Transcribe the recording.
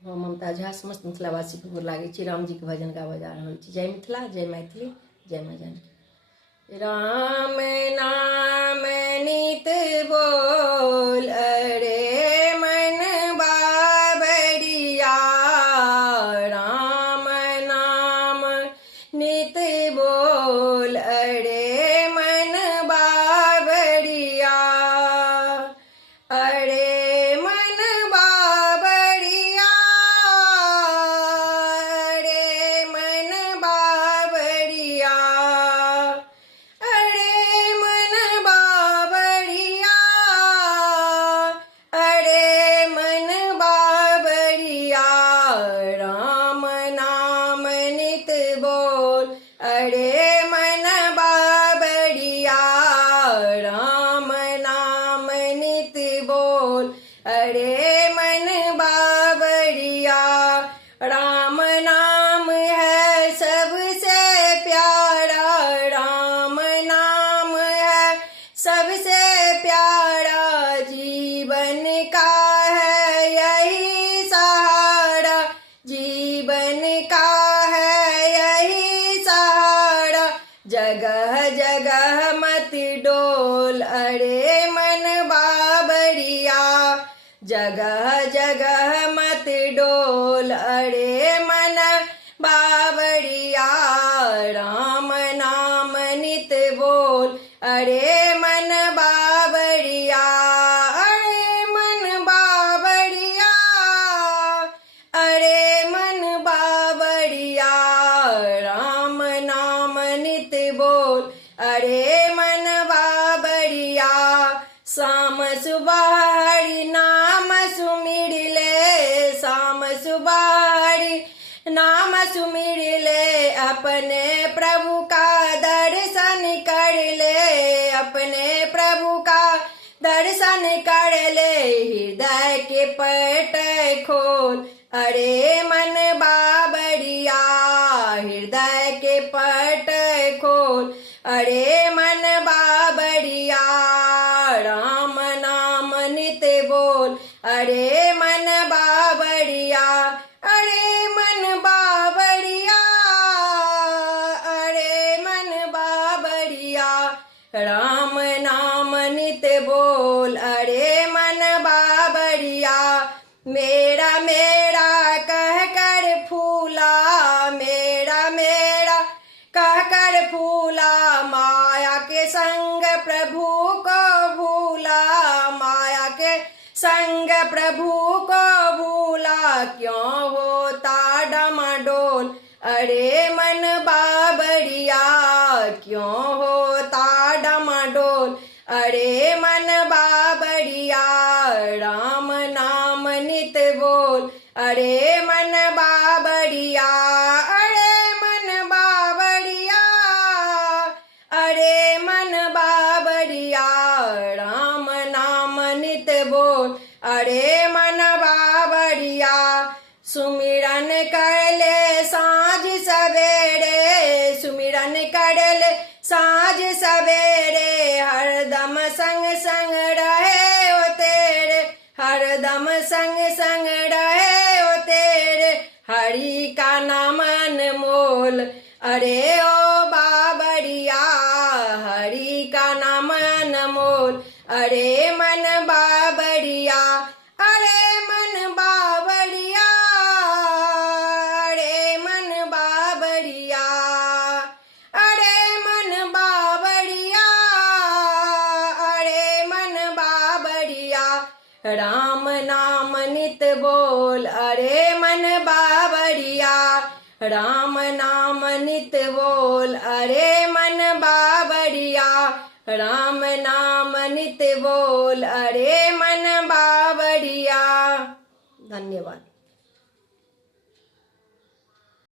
हम ममता झा समस्त मिथिलावासी के गोर लागे छी। राम जी के भजन गाबऽ जा रहल छी। जय मिथिला, जय मैथिली, जय माँ जानकी। राम नाम नित बोल अरे मन बाबरिया, राम नाम नित बोल अरे मन बाबरिया, अरे मन बाबरिया, अरे मन बाबरिया, अरे मन बाबरिया, अरे मन बाबरिया, राम नाम नित बोल अरे मन बाबरिया, राम नाम नित बोल अरे मन बाबरिया। राम नाम है सबसे प्यारा, राम नाम है सबसे प्यारा, जीवन का है यही सहारा, जीवन का है यही सहारा, जगह जगह मत डोल अरे मन बाबरिया, जगह जगह मत डोल अरे मन बाबरिया, राम नाम नित बोल अरे मन बाबरिया, अरे मन बाबरिया, अरे मन बाबरिया, राम नाम नित बोल अरे मन बाबरिया। शाम सुबह हरि नाम सुमिर ले, शाम सुबह हरि नाम सुमिर ले, अपने प्रभु का दर्शन कर ले, अपने प्रभु का दर्शन कर ले, हृदय के पट खोल अरे मन बाबरिया, हृदय के पट खोल अरे मन बाबरिया, राम नाम नित बोल अरे मन बाबरिया, अरे मन बाबरिया, अरे मन बाबरिया, राम नाम नित बोल अरे मन बाबरिया। मेरा मेरा कह कर फूला, मेरा मेरा कह कर फूला, माया के संग प्रभु को भूला, माया के संग प्रभु को भूला, क्यों होता डमाडोल अरे मन बाबरिया, क्यों होता डमाडोल अरे मन बाबरिया, राम नाम नित बोल अरे मन बाबरिया, अरे मन बाबरिया, अरे मन बाबरिया, राम नाम नित बोल अरे मन बाबरिया। सुमिरन कर ले साँझ सवेरे, सुमिरन कर ले साँझ सवेरे, हरदम संग संग रहे ओ तेरे, हरदम संग संग रहे ओ तेरे, हरि का नाम अनमोल अरे ओ बाबरिया, हरि का नाम अनमोल अरे मन बाबरिया, अरे मन बाबरिया, अरे मन बाबरिया, अरे मन बाबरिया, अरे मन बाबरिया, राम नाम नित बोल अरे मन बाबरिया, राम नाम नित बोल अरे मन बाबरिया, राम नाम नित बोल अरे मन बाबरिया। धन्यवाद।